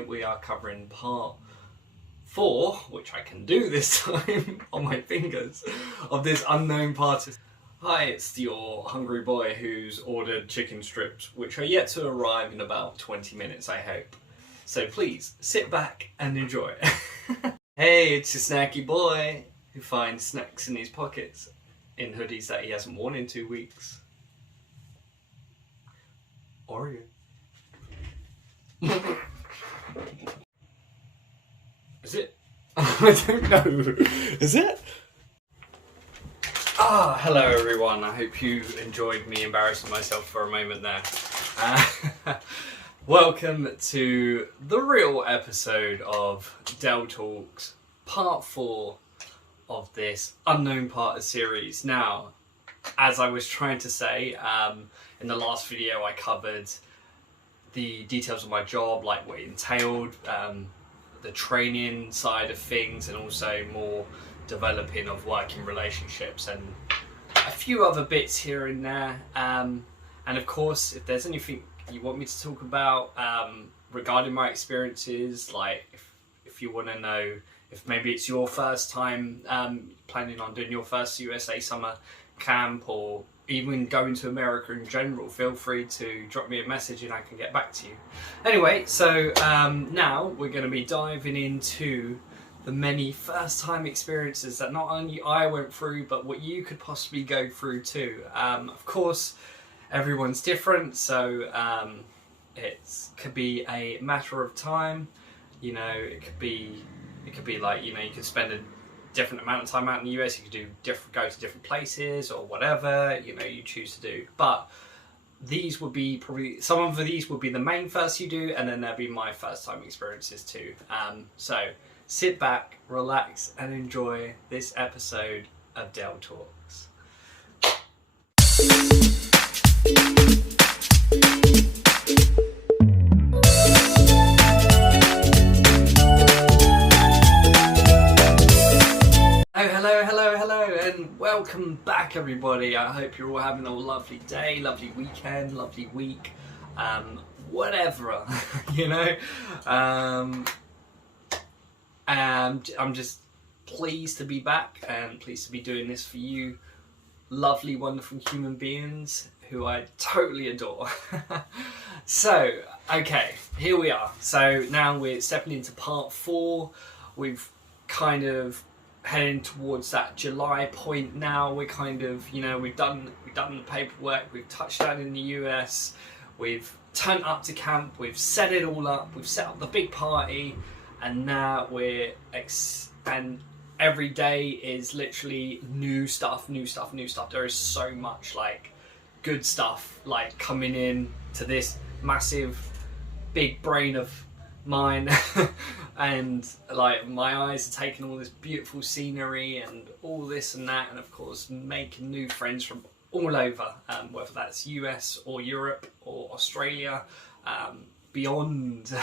We are covering part 4, which I can do this time on my fingers, of this unknown party. Hi, it's your hungry boy who's ordered chicken strips, which are yet to arrive in about 20 minutes, I hope. So please, sit back and enjoy. Hey, it's your snacky boy who finds snacks in his pockets in hoodies that he hasn't worn in 2 weeks. Oreo. Is it? I don't know. Is it? Hello everyone. I hope you enjoyed me embarrassing myself for a moment there. Welcome to the real episode of DelTalks, part 4 of this unknown part of series. Now, as I was trying to say, in the last video I covered the details of my job, like what it entailed, the training side of things, and also more developing of working relationships and a few other bits here and there. And of course, if there's anything you want me to talk about regarding my experiences, like if you want to know if maybe it's your first time planning on doing your first USA summer camp, or even going to America in general, feel free to drop me a message and I can get back to you. Anyway, so now we're going to be diving into the many first time experiences that not only I went through, but what you could possibly go through too. Of course, everyone's different, so it could be a matter of time. You know, it could be like, you know, you could spend a different amount of time out in the US, you could go to different places or whatever, you know, you choose to do. But these would be probably, some of these would be the main first you do, and then there'll be my first time experiences too. So sit back, relax, and enjoy this episode of DelTalks. Hello, and welcome back everybody. I hope you're all having a lovely day, lovely weekend, lovely week, whatever, you know. And I'm just pleased to be back and pleased to be doing this for you lovely, wonderful human beings who I totally adore. So, okay, here we are. So now we're stepping into part 4. We've kind of heading towards that July point now. We're kind of, you know, we've done the paperwork, we've touched down in the US, we've turned up to camp, we've set it all up, we've set up the big party, and now and every day is literally new stuff. There is so much like good stuff like coming in to this massive big brain of mine and like my eyes are taking all this beautiful scenery and all this and that, and of course making new friends from all over, whether that's US or Europe or Australia, beyond.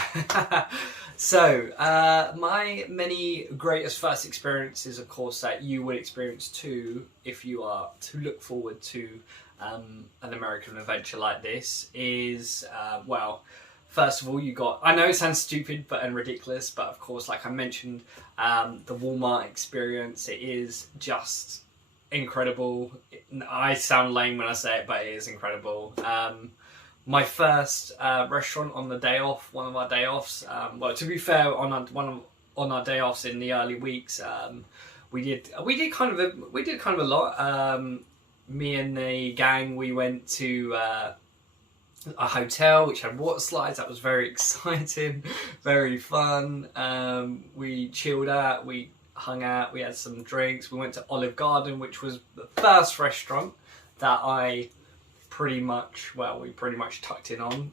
So my many greatest first experiences, of course, that you will experience too if you are to look forward to an American adventure like this is, well, first of all, you got, I know it sounds stupid and ridiculous, but of course, like I mentioned, the Walmart experience, it is just incredible. I sound lame when I say it, but it is incredible. My first restaurant on the day off, one of our day offs, well, to be fair, on our day offs in the early weeks, we did kind of a lot. Me and the gang, we went to a hotel which had water slides. That was very exciting, very fun. We chilled out, we hung out, we had some drinks, we went to Olive Garden, which was the first restaurant that we pretty much tucked in on.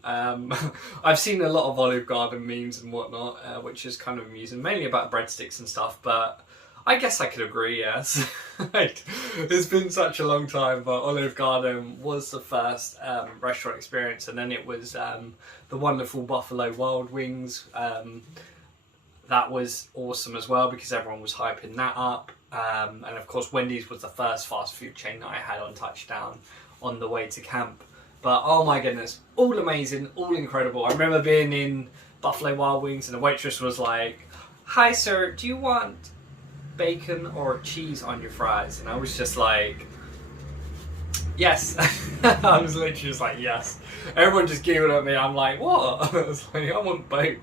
I've seen a lot of Olive Garden memes and whatnot, which is kind of amusing, mainly about breadsticks and stuff, but I guess I could agree, yes. It's been such a long time, but Olive Garden was the first restaurant experience, and then it was the wonderful Buffalo Wild Wings. That was awesome as well because everyone was hyping that up. And of course, Wendy's was the first fast food chain that I had on touchdown on the way to camp. But oh my goodness, all amazing, all incredible. I remember being in Buffalo Wild Wings, and the waitress was like, "Hi sir, do you want bacon or cheese on your fries?" And I was just like, yes. I was literally just like, yes. Everyone just giggled at me. I'm like, what? I was like, I want both.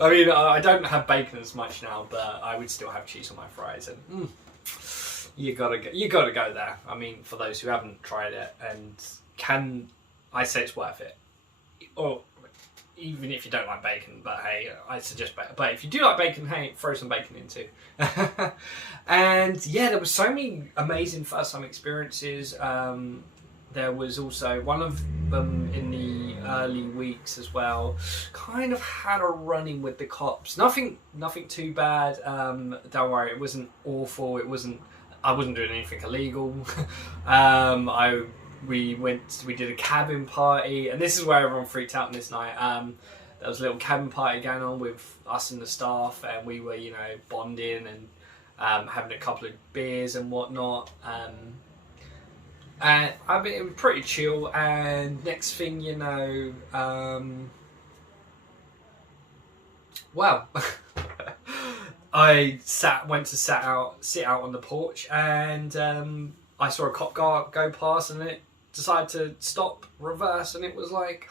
I mean, I don't have bacon as much now, but I would still have cheese on my fries, and you gotta go there. I mean, for those who haven't tried it, and I say it's worth it, or even if you don't like bacon, but hey, I suggest bacon. But if you do like bacon, hey, throw some bacon in too. And yeah, there were so many amazing first time experiences. There was also one of them in the early weeks as well. Kind of had a run-in with the cops. Nothing too bad. Don't worry, it wasn't awful. I wasn't doing anything illegal. We did a cabin party, and this is where everyone freaked out on this night. There was a little cabin party going on with us and the staff, and we were, bonding and having a couple of beers and whatnot. And I mean, it was pretty chill. And next thing you know, well, I went to sit out on the porch, and I saw a cop go past, and it decided to stop, reverse, and it was like,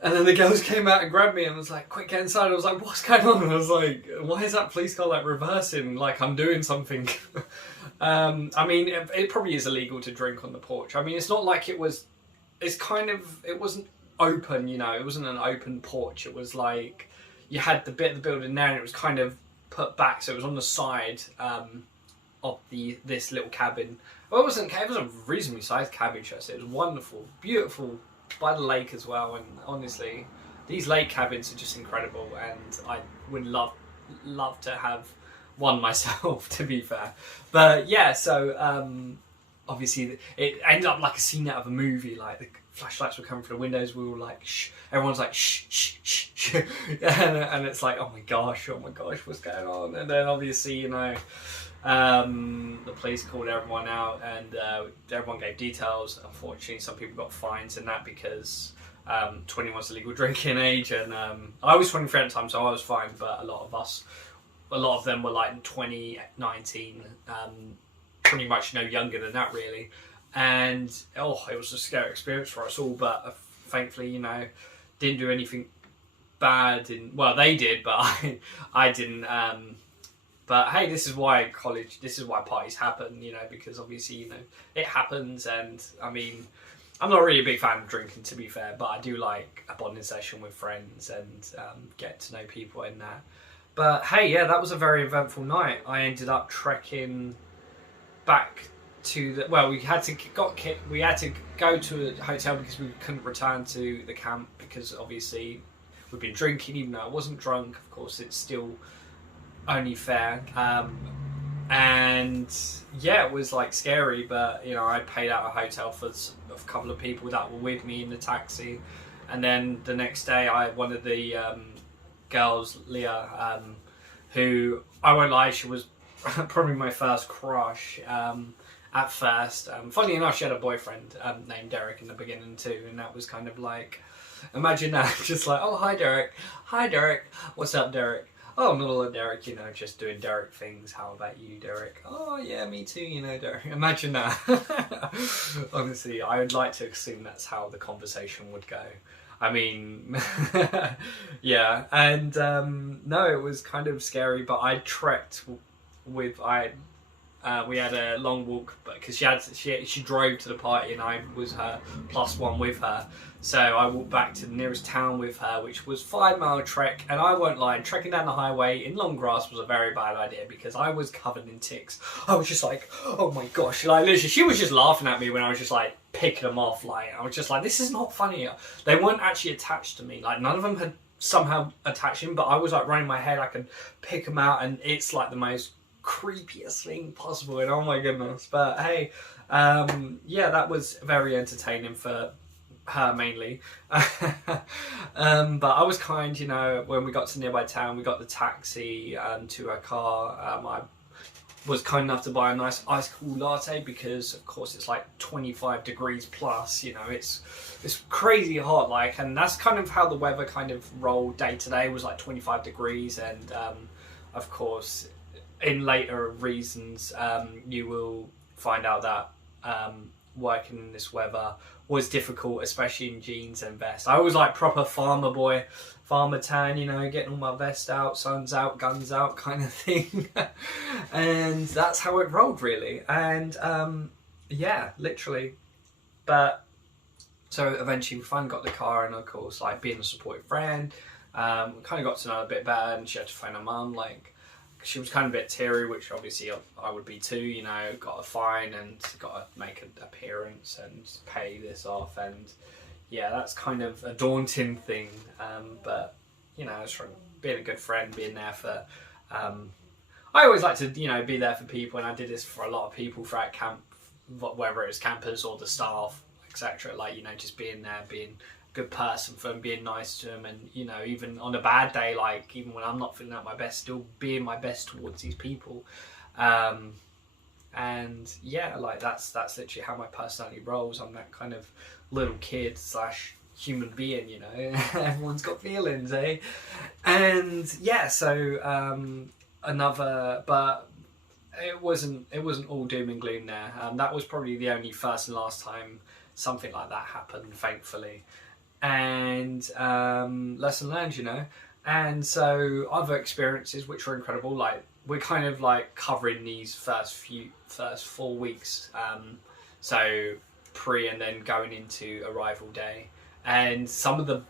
and then the girls came out and grabbed me and was like, "Quick, get inside." I was like, "What's going on?" And I was like, "Why is that police car like reversing like I'm doing something?" I mean, it probably is illegal to drink on the porch. I mean, it's not like it wasn't open, it wasn't an open porch. It was like you had the bit of the building there, and it was kind of put back, so it was on the side of this little cabin. Well, it was a reasonably sized cabin, should I say. It was wonderful, beautiful, by the lake as well. And honestly, these lake cabins are just incredible, and I would love to have one myself, to be fair. But yeah, so obviously it ended up like a scene out of a movie. Like the flashlights were coming through the windows. We were like, shh. Everyone's like, shh, shh, shh, shh. And it's like, oh my gosh, what's going on? And then obviously, the police called everyone out, and everyone gave details. Unfortunately, some people got fines and that because 21 was the legal drinking age, and I was 23 at the time, so I was fine. But a lot of them were like 20, 19, pretty much no younger than that really. And it was a scary experience for us all. But thankfully, didn't do anything bad. They did, but I didn't. But hey, this is why parties happen, because obviously, it happens. And I mean, I'm not really a big fan of drinking, to be fair, but I do like a bonding session with friends and get to know people in that. But hey, yeah, that was a very eventful night. I ended up trekking back to we had to go to a hotel because we couldn't return to the camp because obviously we'd been drinking, even though I wasn't drunk. Of course, it's still only fair. And yeah, it was like scary, but I paid out a hotel for a couple of people that were with me in the taxi. And then the next day, one of the girls, Leah, who I won't lie, she was probably my first crush at first. Funny enough, she had a boyfriend named Derek in the beginning too, and that was kind of like, imagine that, just like, oh, hi Derek, what's up Derek? Oh, not a lot, Derek, just doing Derek things. How about you, Derek? Oh, yeah, me too, Derek. Imagine that. Honestly, I would like to assume that's how the conversation would go. I mean, yeah. And no, it was kind of scary, but I trekked with, we had a long walk, because she drove to the party and I was her +1 with her. So I walked back to the nearest town with her, which was 5-mile trek. And I won't lie, trekking down the highway in long grass was a very bad idea because I was covered in ticks. I was just like, oh my gosh. Like literally, she was just laughing at me when I was just like picking them off. Like I was just like, this is not funny. They weren't actually attached to me. Like none of them had somehow attached him, but I was like running my head. I could pick them out, and it's like the most creepiest thing possible. And oh my goodness. But hey, yeah, that was very entertaining for her mainly. But I was kind, when we got to nearby town, we got the taxi to her car. I was kind enough to buy a nice ice cool latte, because of course it's like 25 degrees plus, you know, it's crazy hot, like, and that's kind of how the weather kind of rolled day to day, was like 25 degrees. And of course in later reasons you will find out that working in this weather was difficult, especially in jeans and vest. I was like proper farmer boy, farmer tan, you know, getting all my vest out, sun's out, guns out kind of thing. And that's how it rolled, really. And yeah, literally. But so eventually we finally got the car, and of course, like, being a supportive friend, we kind of got to know her a bit better, and she had to phone her mum, like, she was kind of a bit teary, which obviously I would be too, you know, got a fine and got to make an appearance and pay this off. And yeah, that's kind of a daunting thing. But, you know, it's from being a good friend, being there for, I always like to, you know, be there for people, and I did this for a lot of people throughout camp, whether it was campers or the staff, etc. Like, you know, just being there, being good person for them, being nice to them, and, you know, even on a bad day, like, even when I'm not feeling at my best, still being my best towards these people. And yeah, like, that's literally how my personality rolls. I'm that kind of little kid slash human being, you know. Everyone's got feelings, eh? And yeah, so but it wasn't all doom and gloom there. That was probably the only first and last time something like that happened, thankfully. And lesson learned, you know. And so other experiences which were incredible, like, we're kind of like covering these first 4 weeks, so pre and then going into arrival day. And some of the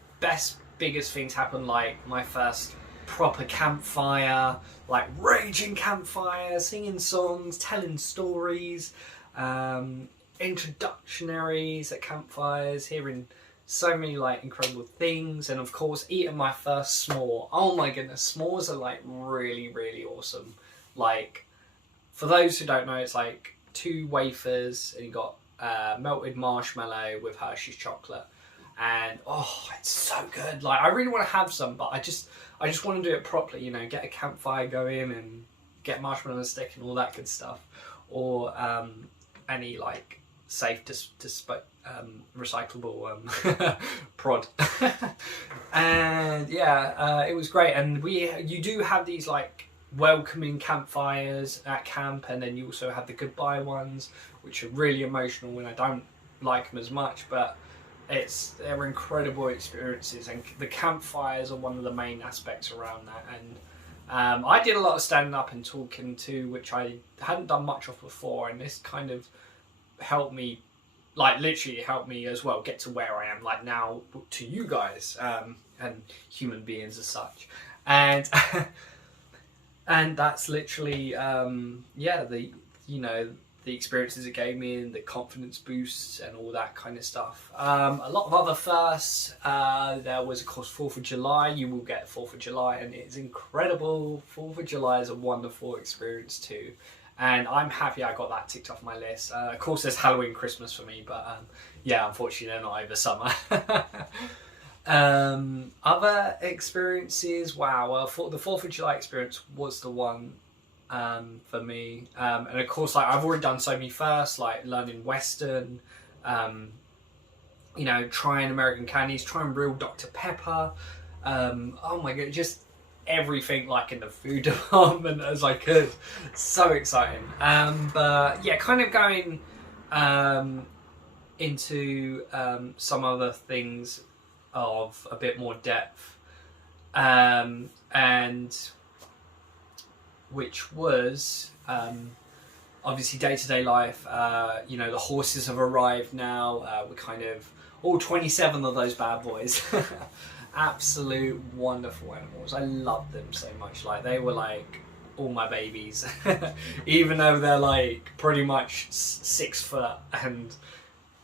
biggest things happened, like my first proper campfire, like raging campfire, singing songs, telling stories, introductionaries at campfires, hearing so many like incredible things, and of course eating my first s'more. Oh my goodness, s'mores are like really, really awesome. Like, for those who don't know, it's like 2 wafers and you got melted marshmallow with Hershey's chocolate, and oh, it's so good. Like, I really want to have some, but I just want to do it properly, you know, get a campfire going and get marshmallow stick and all that good stuff, or any like safe recyclable prod. And yeah, it was great. And you do have these like welcoming campfires at camp, and then you also have the goodbye ones, which are really emotional, and I don't like them as much, but they're incredible experiences, and the campfires are one of the main aspects around that. And I did a lot of standing up and talking too, which I hadn't done much of before, and this kind of helped me, like, literally helped me as well get to where I am like now to you guys, and human beings as such. And and that's literally yeah, the experiences it gave me, and the confidence boosts and all that kind of stuff. A lot of other firsts. There was, of course, 4th of July. You will get 4th of July, and it's incredible. 4th of July is a wonderful experience too. And I'm happy I got that ticked off my list. Of course, there's Halloween, Christmas for me, but yeah, unfortunately, they're not over summer. Other experiences, wow. Well, the 4th of July experience was the one for me. And of course, like, I've already done so many firsts, like learning Western, you know, trying American candies, trying real Dr. Pepper. Oh my god, just everything like in the food department as I could. So exciting. But yeah, kind of going into some other things of a bit more depth, and which was obviously day-to-day life. You know, the horses have arrived now. We're kind of all 27 of those bad boys. Absolute wonderful animals. I love them so much. Like, they were like all my babies. Even though they're like pretty much 6 foot and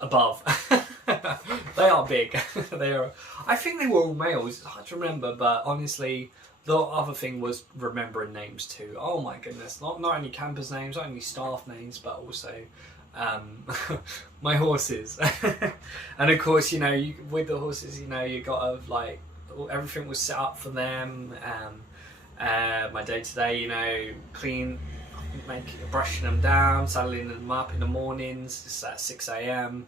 above. They are big. They are. I think they were all males. It's hard to remember, but honestly, the other thing was remembering names too. Oh my goodness! Not only campers' names, not only staff names, but also my horses. And of course, you know, with the horses, you know, you gotta, like, everything was set up for them. My day to day, you know, clean brushing them down, saddling them up in the mornings. It's at 6 a.m.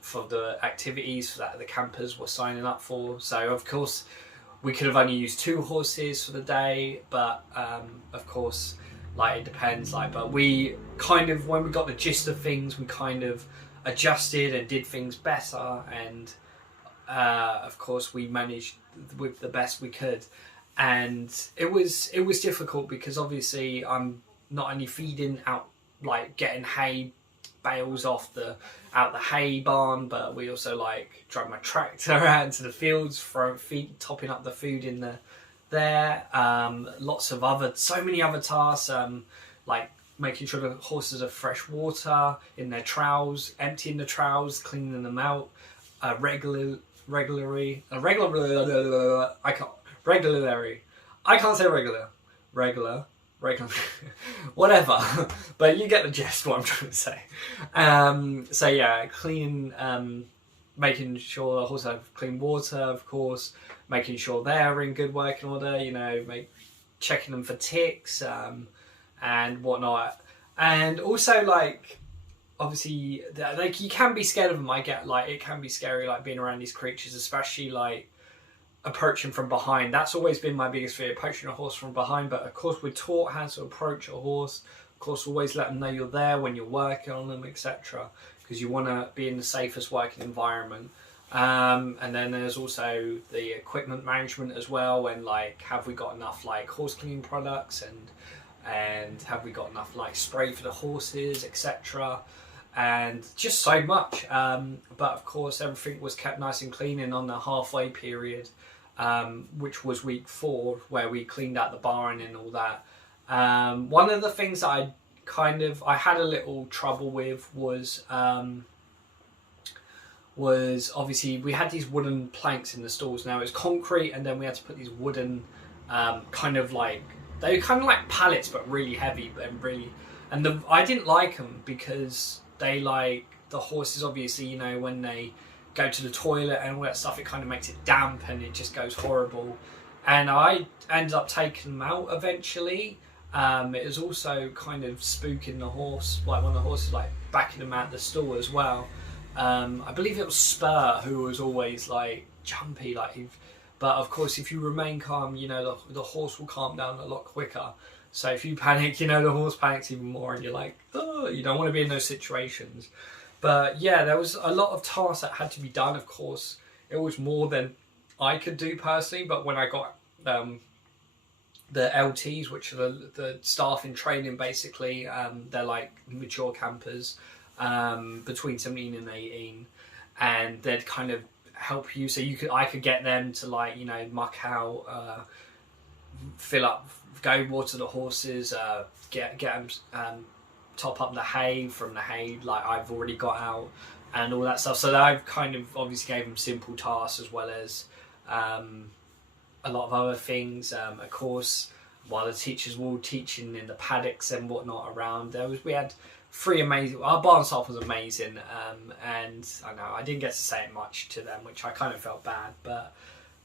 For the activities that the campers were signing up for. So of course we could have only used 2 horses for the day, but of course, like, it depends. Like, but we kind of, when we got the gist of things, we kind of adjusted and did things better, and of course we managed with the best we could. And it was difficult because obviously I'm not only feeding out, like getting hay bales out the hay barn, but we also like drive my tractor out into the fields, topping up the food in there. So many other tasks, like making sure the horses have fresh water in their troughs, emptying the troughs, cleaning them out regularly. I can't say regular, whatever, but you get the gist what I'm trying to say. So yeah, clean, making sure the horses have clean water, of course, making sure they're in good working order, you know, checking them for ticks, and whatnot. And also, like, obviously, like, you can be scared of them. I get, like, it can be scary, like, being around these creatures, especially, like, approaching from behind. That's always been my biggest fear, approaching a horse from behind. But of course we're taught how to approach a horse. Of course, always let them know you're there when you're working on them, etc., because you want to be in the safest working environment. And then there's also the equipment management as well, when, like, have we got enough, like, horse cleaning products, and have we got enough, like, spray for the horses, etc., and just so much. But of course everything was kept nice and clean, and on the halfway period, which was week 4, where we cleaned out the barn and all that, one of the things that I had a little trouble with was obviously we had these wooden planks in the stalls. Now it's concrete, and then we had to put these wooden kind of like, they were kind of like pallets but really heavy, and I didn't like them because they, like, the horses, obviously, you know, when they go to the toilet and all that stuff, it kind of makes it damp and it just goes horrible. And I ended up taking them out eventually. It was also kind of spooking the horse, like one of the horses, like backing them out the stall as well. I believe it was Spur, who was always like jumpy, but of course if you remain calm, you know, the horse will calm down a lot quicker. So if you panic, you know, the horse panics even more, and you're like, oh, you don't want to be in those situations. But yeah, there was a lot of tasks that had to be done. Of course, it was more than I could do personally, but when I got the LTs, which are the staff in training, basically, they're like mature campers, between 17 and 18, and they'd kind of help you. So I could get them to, like, you know, muck out, fill up, go water the horses, get them, top up the hay from the hay like I've already got out, and all that stuff. So I've kind of obviously gave them simple tasks, as well as a lot of other things. Of course, while the teachers were all teaching in the paddocks and whatnot around, we had 3 amazing. Our barn staff was amazing, and I know I didn't get to say much to them, which I kind of felt bad, but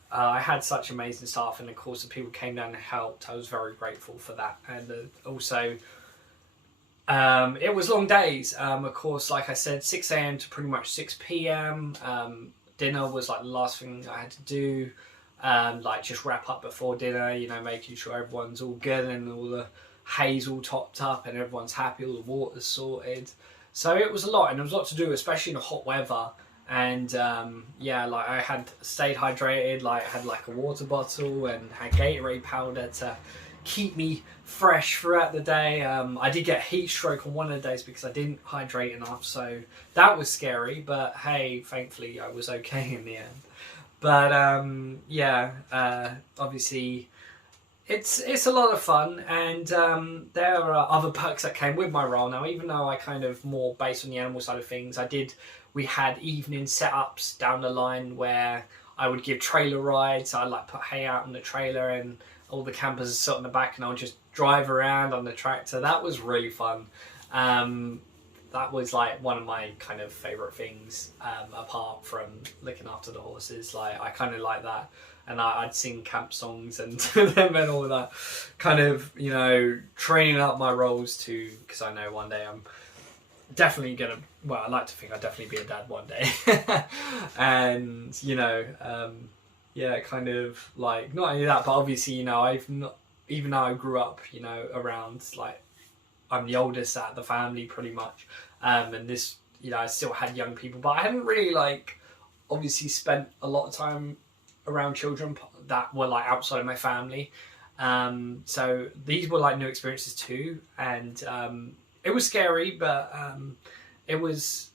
I had such amazing staff, and of course the people came down and helped. I was very grateful for that. And also, it was long days. Of course, like I said, 6 a.m. to pretty much 6 p.m. Dinner was like the last thing I had to do. Like, just wrap up before dinner, you know, making sure everyone's all good and all the hay's all topped up and everyone's happy, all the water's sorted. So it was a lot, and there was a lot to do, especially in the hot weather. And yeah, like, I had stayed hydrated, like I had like a water bottle and had Gatorade powder to keep me fresh throughout the day. I did get heat stroke on one of the days because I didn't hydrate enough, so that was scary, but hey, thankfully I was okay in the end. But yeah, obviously it's a lot of fun, and there are other perks that came with my role. Now, even though I kind of more based on the animal side of things, we had evening setups down the line where I would give trailer rides. I'd like put hay out on the trailer, and all the campers would sit on the back, and I would just drive around on the tractor. That was really fun. That was like one of my kind of favourite things, apart from looking after the horses. Like, I kind of like that. and I'd sing camp songs and them and all that, kind of, you know, training up my roles to, because I know one day I'm definitely gonna, well, I like to think I'll definitely be a dad one day. And, you know, yeah, kind of like, not only that, but obviously, you know, I've not, even though I grew up, you know, around, like, I'm the oldest at the family pretty much, and this, you know, I still had young people, but I haven't really, like, obviously spent a lot of time around children that were, like, outside of my family. So these were, like, new experiences too, and it was scary, but it was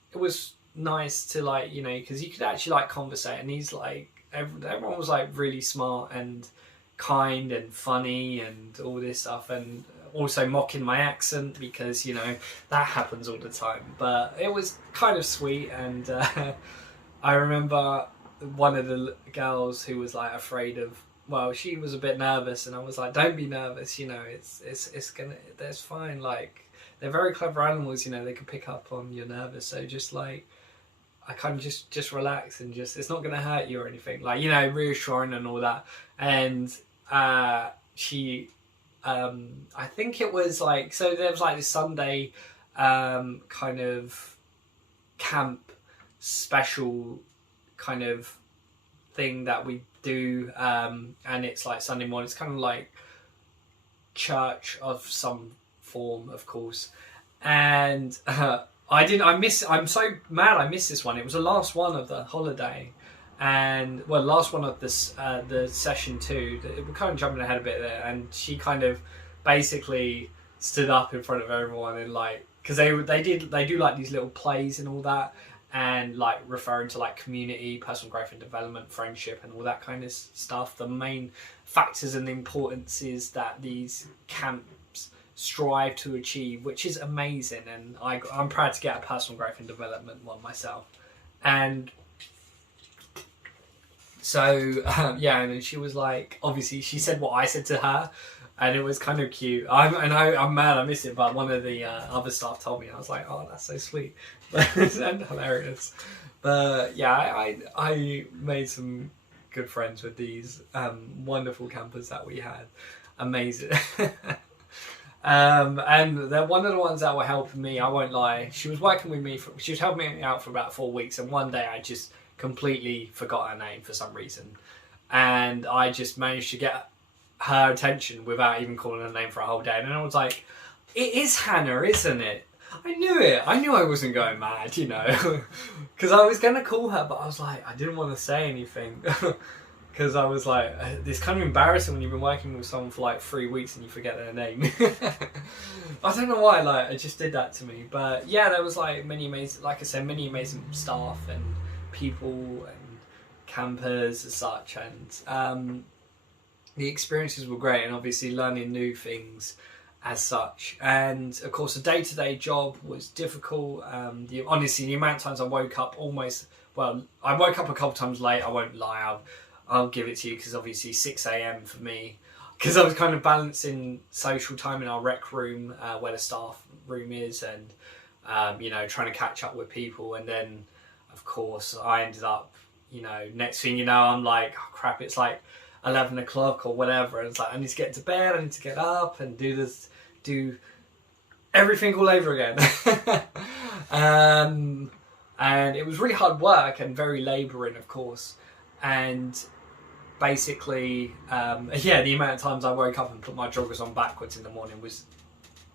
nice to, like, you know, because you could actually, like, conversate, and he's like, everyone was, like, really smart and kind and funny and all this stuff, and also mocking my accent, because, you know, that happens all the time, but it was kind of sweet. And I remember one of the girls who was, like, afraid of, well, she was a bit nervous, and I was like, don't be nervous, you know, it's gonna, that's fine, like, they're very clever animals, you know, they can pick up on you're nervous, so just, like, I kind of just relax, and just, it's not gonna hurt you or anything, like, you know, reassuring and all that. And she, I think it was, like, so there was, like, this Sunday kind of camp special kind of thing that we do, and it's, like, Sunday morning, it's kind of like church of some form, of course. And I'm so mad I missed this one. It was the last one of the holiday, and, well, last one of this the session 2. We're kind of jumping ahead a bit there, and she kind of basically stood up in front of everyone, and, like, because they do, like, these little plays and all that, and, like, referring to, like, community, personal growth and development, friendship, and all that kind of stuff. The main factors and importances that these camps strive to achieve, which is amazing, and I'm proud to get a personal growth and development one myself. And so yeah, and then she was like, obviously she said what I said to her, and it was kind of cute. I'm mad I missed it, but one of the other staff told me, and I was like, oh, that's so sweet and hilarious. But yeah, I made some good friends with these wonderful campers that we had. Amazing. And they're one of the ones that were helping me, I won't lie. She was working with me, she was helping me out for about 4 weeks, and one day I just completely forgot her name for some reason, and I just managed to get her attention without even calling her name for a whole day. And then I was like, it is Hannah, isn't it? I knew it. I knew I wasn't going mad, you know, because I was going to call her, but I was like, I didn't want to say anything. Because I was like, it's kind of embarrassing when you've been working with someone for, like, 3 weeks and you forget their name. I don't know why, like, it just did that to me. But yeah, there was, like, many amazing staff and people and campers as such, and the experiences were great, and obviously learning new things as such. And of course, the day-to-day job was difficult. Honestly, the amount of times I woke up I woke up a couple times late, I won't lie, I'll give it to you, because obviously 6 a.m. for me, because I was kind of balancing social time in our rec room, where the staff room is, and you know, trying to catch up with people. And then of course I ended up, you know, next thing you know, I'm like, oh crap, it's like 11 o'clock or whatever, and it's like, I need to get to bed, I need to get up and do everything all over again. And it was really hard work and very labouring, of course. And basically, yeah, the amount of times I woke up and put my joggers on backwards in the morning was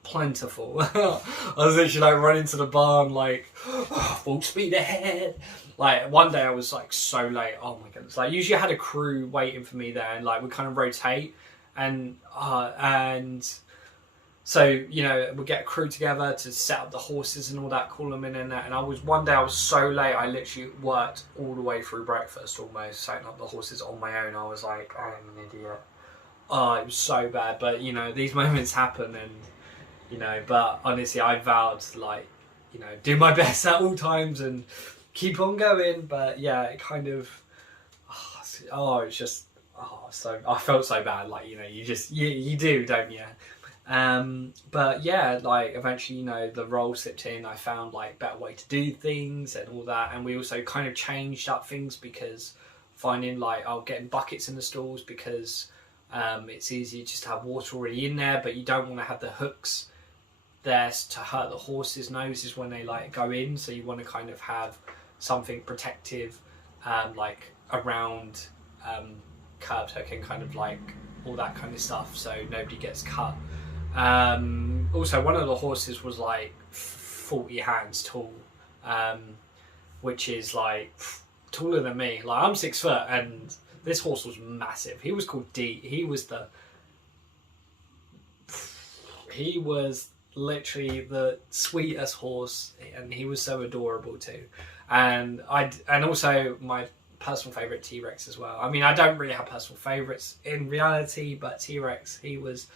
plentiful. I was literally, like, running to the barn, like, full speed ahead. Like, one day I was, like, so late, oh my goodness. Like, usually I had a crew waiting for me there, and, like, we kind of rotate, and so, you know, we'd get a crew together to set up the horses and all that, call them in and that. And one day I was so late, I literally worked all the way through breakfast almost, setting up the horses on my own. I was like, I'm an idiot. Oh, it was so bad. But, you know, these moments happen, and, you know, but honestly, I vowed to, like, you know, do my best at all times and keep on going. But yeah, it kind of, it's just, so I felt so bad. Like, you know, you do, don't you? But yeah, like, eventually, you know, the role slipped in, I found, like, better way to do things and all that, and we also kind of changed up things because finding like getting buckets in the stalls because it's easier just to have water already in there, but you don't want to have the hooks there to hurt the horses' noses when they like go in. So you want to kind of have something protective like around curb hook and kind of like all that kind of stuff, so nobody gets cut. Also, one of the horses was like 40 hands tall, which is like taller than me. Like, I'm 6 foot and this horse was massive. He was called D. He was literally the sweetest horse, and he was so adorable too. And also my personal favourite, T-Rex, as well. I mean, I don't really have personal favourites in reality, but T-Rex, he was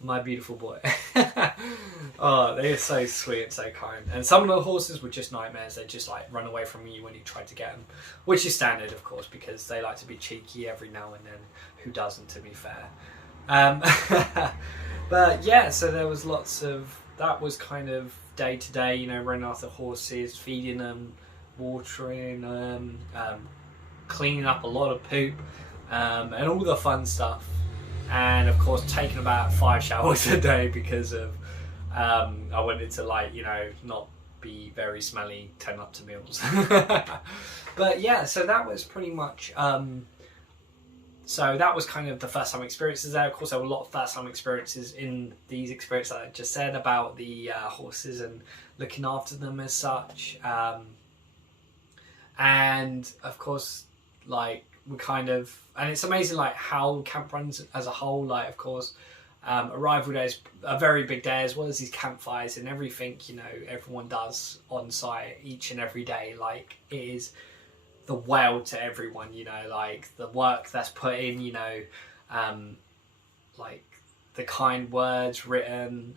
my beautiful boy. Oh, they're so sweet and so kind. And some of the horses were just nightmares. They just like run away from you when you try to get them, which is standard, of course, because they like to be cheeky every now and then. Who doesn't, to be fair? But yeah, so there was lots of, that was kind of day to day, you know, running after horses, feeding them, watering them, cleaning up a lot of poop, and all the fun stuff. And of course taking about 5 showers a day because of I wanted to, like, you know, not be very smelly turn up to meals. But yeah, so that was pretty much so that was kind of the first time experiences there. Of course, there were a lot of first time experiences in these experiences that I just said about the horses and looking after them as such. And of course, like, we kind of, and it's amazing like how camp runs as a whole. Like, of course, arrival day is a very big day, as well as these campfires and everything, you know, everyone does on site each and every day. Like, it is the world to everyone, you know, like the work that's put in, you know, like the kind words written,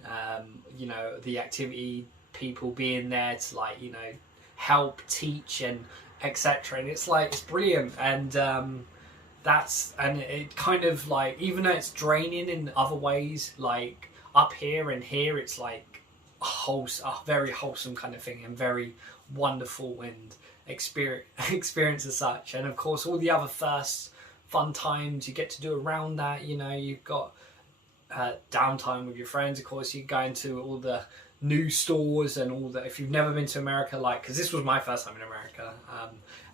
you know, the activity, people being there to, like, you know, help teach and etc. And it's like, it's brilliant. And and it kind of like, even though it's draining in other ways, like up here and here, it's like a very wholesome kind of thing and very wonderful and experience as such. And of course, all the other first fun times you get to do around that, you know, you've got downtime with your friends. Of course, you go into all the new stores and all that. If you've never been to America, like, because this was my first time in America,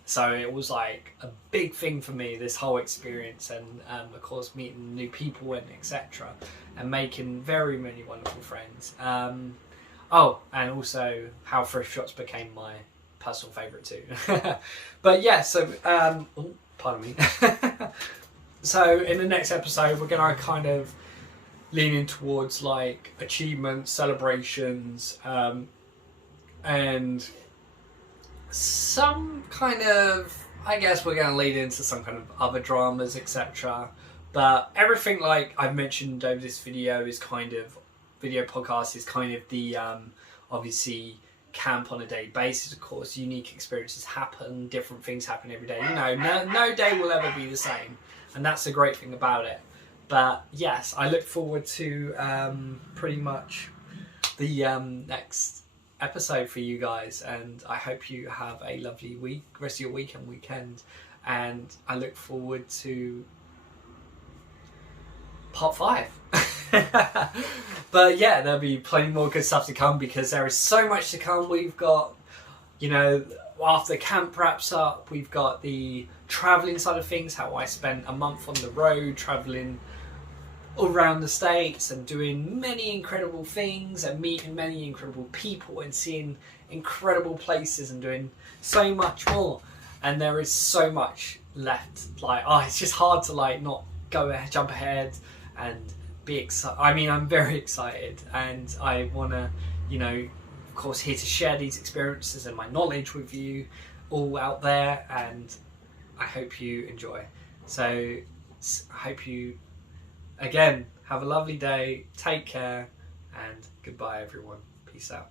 so it was like a big thing for me, this whole experience. And of course, meeting new people and etc, and making very many wonderful friends. Oh, and also how thrift shops became my personal favourite too. But yeah, so pardon me. So in the next episode, we're gonna kind of leaning towards like achievements, celebrations, and some kind of, I guess we're going to lead into some kind of other dramas, etc. But everything, like I've mentioned over this video, is kind of, video podcast is kind of the obviously camp on a daily basis. Of course, unique experiences happen, different things happen every day. You know, no day will ever be the same, and that's the great thing about it. But yes, I look forward to pretty much the next episode for you guys, and I hope you have a lovely week, rest of your week and weekend, and I look forward to part 5. But yeah, there'll be plenty more good stuff to come, because there is so much to come. We've got, you know, after camp wraps up, we've got the traveling side of things, how I spent a month on the road traveling around the States and doing many incredible things and meeting many incredible people and seeing incredible places and doing so much more. And there is so much left. Like, it's just hard to like not jump ahead and be excited. I mean, I'm very excited, and I want to, you know, of course, here to share these experiences and my knowledge with you all out there, and I hope you enjoy. So I hope you, again, have a lovely day, take care, and goodbye everyone. Peace out.